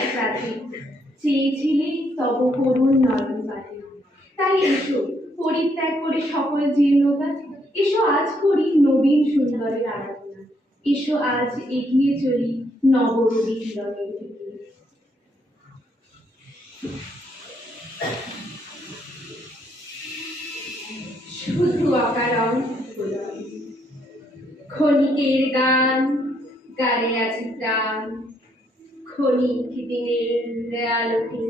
এক রাতে চেয়েছিলে তব করুণ নয়ন বাটে তাই এসো, পরিত্যাগ করে সকল জীর্ণতা। এসো আজ করি নবীন সুন্দরের আরাধনা। এসো আজ এগিয়ে চলি নবরবীর দিকে শুধু অকারণ ক্ষণিকের গান গানে আছে প্রাণ। ক্ষণিক দিনের আলোকে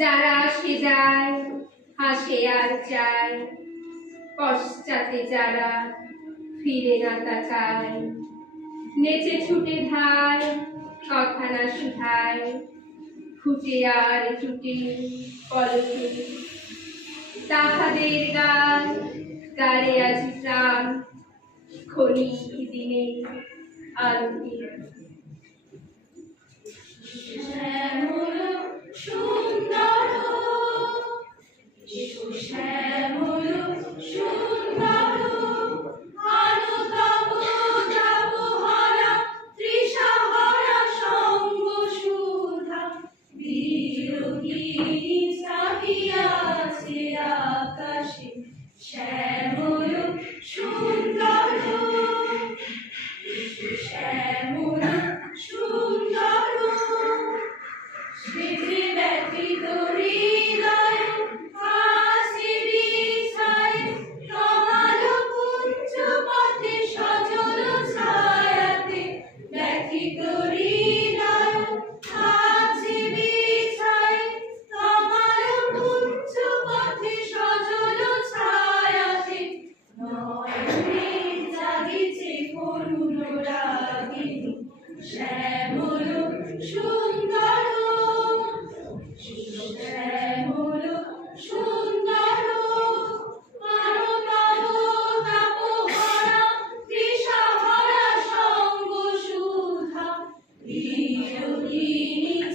যারা আসে যায়, হাসে আর যায়, পশ্চাতে যারা ফিরে না তাকায় নেচে ছুটে ধায়, কথা না শুধায় ফুটে আর টুটে পলকে। তাহাদের গান গাড়ে আজ প্রাণ ক্ষণিক দিনে আলোকে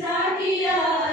Zakia.